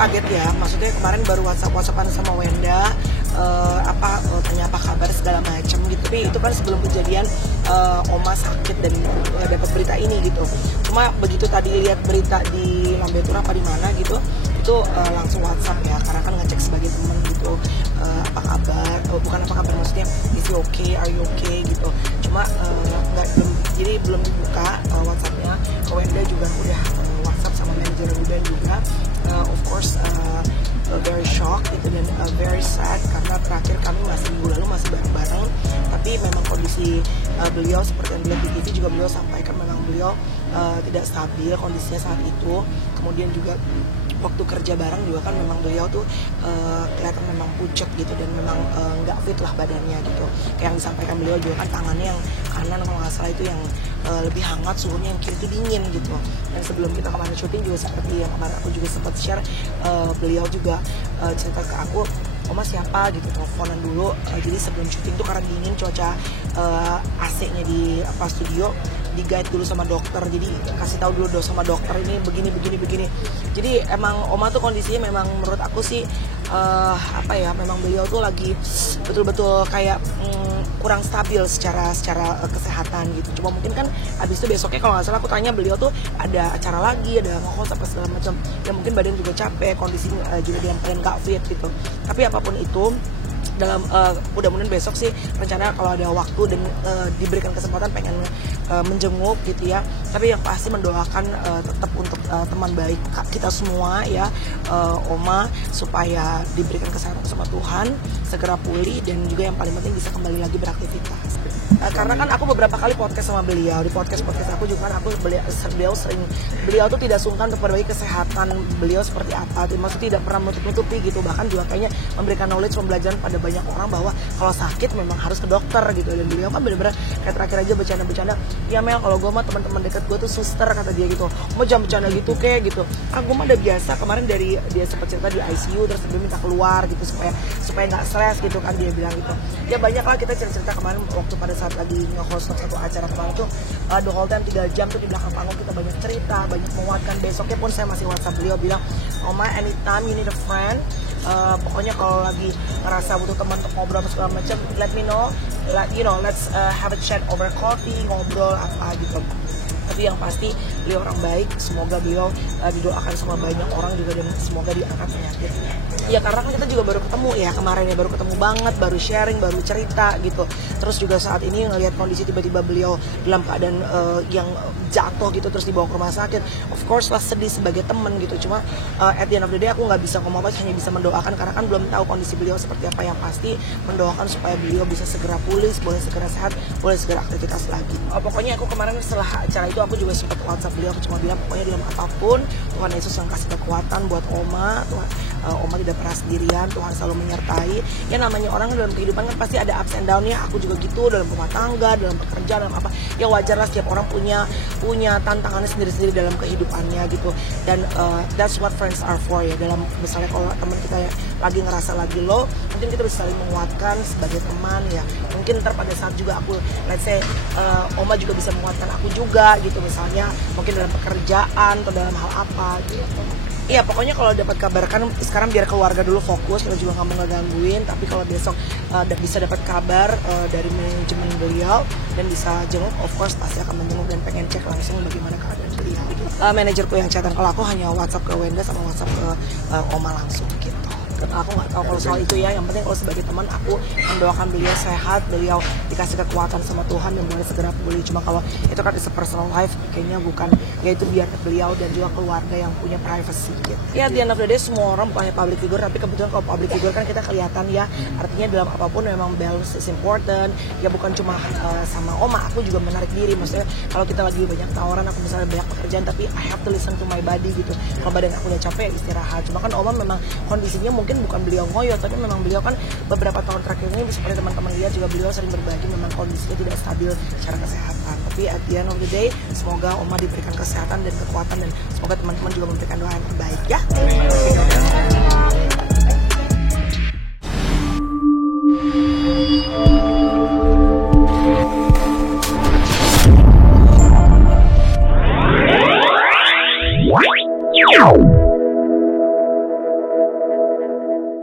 kaget ya, maksudnya kemarin baru WhatsApp-WhatsAppan sama Wenda, tanya apa kabar segala macam gitu. Tapi itu kan sebelum kejadian Oma sakit dan dapat berita ini gitu. Cuma begitu tadi lihat berita di Lambe Tura apa di mana gitu, itu langsung WhatsApp ya, karena kan ngecek sebagai teman gitu, apa kabar, bukan apa kabar maksudnya, is you okay, are you okay gitu. Cuma jadi belum dibuka WhatsAppnya. Wenda juga udah WhatsApp sama manajer Ruben juga, of course very shocked gitu dan very sad, karena terakhir kami minggu lalu masih bareng-bareng, tapi memang kondisi beliau seperti yang dilihat di TV juga beliau sampaikan memang beliau tidak stabil kondisinya saat itu. Kemudian juga waktu kerja bareng juga kan memang beliau tuh kelihatan memang pucet gitu dan memang nggak fit lah badannya gitu. Kayak yang disampaikan beliau juga kan tangannya yang kanan kalau nggak salah itu yang lebih hangat, suhunya yang kiri itu dingin gitu. Dan sebelum kita kemarin syuting juga seperti yang kemarin aku juga sempat share, beliau juga cerita ke aku, Oma siapa gitu, teleponan dulu. Jadi sebelum syuting tuh karena dingin cuaca, AC-nya di studio di guide dulu sama dokter, jadi kasih tahu dulu sama dokter ini begini. Jadi emang Oma tuh kondisinya memang menurut aku sih memang beliau tuh lagi betul-betul kayak kurang stabil secara kesehatan gitu. Cuma mungkin kan habis itu besoknya kalau nggak salah aku tanya beliau tuh ada acara lagi, ada nge-host apa segala macam. Ya mungkin badan juga capek, kondisi juga dia pengen nggak fit gitu. Tapi apapun itu, dalam mudah-mudahan besok sih rencana kalau ada waktu dan diberikan kesempatan pengen menjenguk gitu ya. Tapi yang pasti mendoakan tetap untuk teman baik kita semua ya, Oma, supaya diberikan kesehatan sama Tuhan, segera pulih, dan juga yang paling penting bisa kembali lagi beraktivitas. Karena kan aku beberapa kali podcast sama beliau, di podcast aku juga kan beliau tuh tidak sungkan untuk berbagi kesehatan beliau seperti apa, maksudnya tidak pernah menutup-nutupi gitu. Bahkan juga kayaknya memberikan knowledge, pembelajaran pada banyak orang bahwa kalau sakit memang harus ke dokter gitu. Dan beliau kan benar-benar kayak terakhir aja bercanda-bercanda, ya Mel, kalau gue mah teman-teman dekat gue tuh suster, kata dia gitu, mau jangan bercanda gitu kayak gitu. Gue mah udah biasa. Kemarin dari dia sempat cerita di ICU terus dia minta keluar gitu supaya nggak stres gitu kan, dia bilang gitu. Ya banyak lah kita cerita kemarin waktu pada saat lagi nge-host satu acara kemarin tuh, the whole time 3 jam tuh di belakang panggung kita banyak cerita, banyak menguatkan. Besoknya pun saya masih WhatsApp beliau bilang, Oma, anytime you need a friend, pokoknya kalau lagi ngerasa butuh teman untuk ngobrol segala macam, let me know, let's have a chat over coffee, ngobrol apa gitu. Tapi yang pasti beliau orang baik, semoga beliau didoakan sama banyak orang juga dan semoga diangkat penyakitnya. Ya karena kan kita juga baru ketemu ya kemarin ya, baru ketemu banget, baru sharing, baru cerita gitu. Terus juga saat ini ngelihat kondisi tiba-tiba beliau dalam keadaan yang jatuh gitu terus dibawa ke rumah sakit, of course lah sedih sebagai teman gitu. Cuma at the end of the day aku nggak bisa ngomong apa, hanya bisa mendoakan karena kan belum tahu kondisi beliau seperti apa. Yang pasti mendoakan supaya beliau bisa segera pulih, boleh segera sehat, boleh segera aktivitas lagi. Pokoknya aku kemarin setelah acara itu aku juga sempat WhatsApp beliau, aku cuma bilang pokoknya dalam apapun Tuhan Yesus yang kasih kekuatan buat Oma. Oma tidak pernah sendirian, Tuhan selalu menyertai. Ya namanya orang dalam kehidupan kan pasti ada ups and down-nya. Aku juga gitu dalam rumah tangga, dalam pekerjaan, dalam apa. Ya wajar lah, setiap orang punya tantangannya sendiri-sendiri dalam kehidupannya gitu. Dan that's what friends are for ya. Dalam misalnya kalau teman kita lagi ngerasa lagi low, mungkin kita bisa saling menguatkan sebagai teman ya. Mungkin ntar pada saat juga aku, let's say Oma juga bisa menguatkan aku juga gitu, misalnya mungkin dalam pekerjaan atau dalam hal apa gitu. Iya pokoknya kalau dapat kabar kan sekarang biar keluarga dulu fokus, kita juga nggak mau ngegangguin. Tapi kalau besok bisa dapat kabar dari manajemen beliau dan bisa jenguk, of course pasti akan menjenguk dan pengen cek langsung bagaimana keadaan beliau. Manajerku yang catatan, kalau aku hanya WhatsApp ke Wenda sama WhatsApp ke Oma langsung gitu. Aku nggak tahu kalau soal itu ya, yang penting kalau sebagai teman aku mendoakan beliau sehat, beliau dikasih kekuatan sama Tuhan dan boleh segera pulih. Cuma kalau itu kan is a personal life, kayaknya bukan, ya itu biar beliau dan juga keluarga yang punya privacy gitu. Ya di end of the day semua orang bukannya public figure, tapi kebetulan kalau public figure kan kita kelihatan ya, artinya dalam apapun memang balance is important. Ya bukan cuma sama Oma, aku juga menarik diri, maksudnya kalau kita lagi banyak tawaran, aku misalnya banyak pekerjaan tapi I have to listen to my body gitu. Kalau badan aku udah capek, istirahat. Cuma kan Oma memang kondisinya mungkin bukan beliau ngoyo, tapi memang beliau kan beberapa tahun terakhir ini seperti teman-teman lihat juga beliau sering berbagi, memang kondisinya tidak stabil secara kesehatan. Tapi at the end of the day semoga Oma diberikan kesehatan dan kekuatan, dan semoga teman-teman juga memberikan doa yang terbaik ya.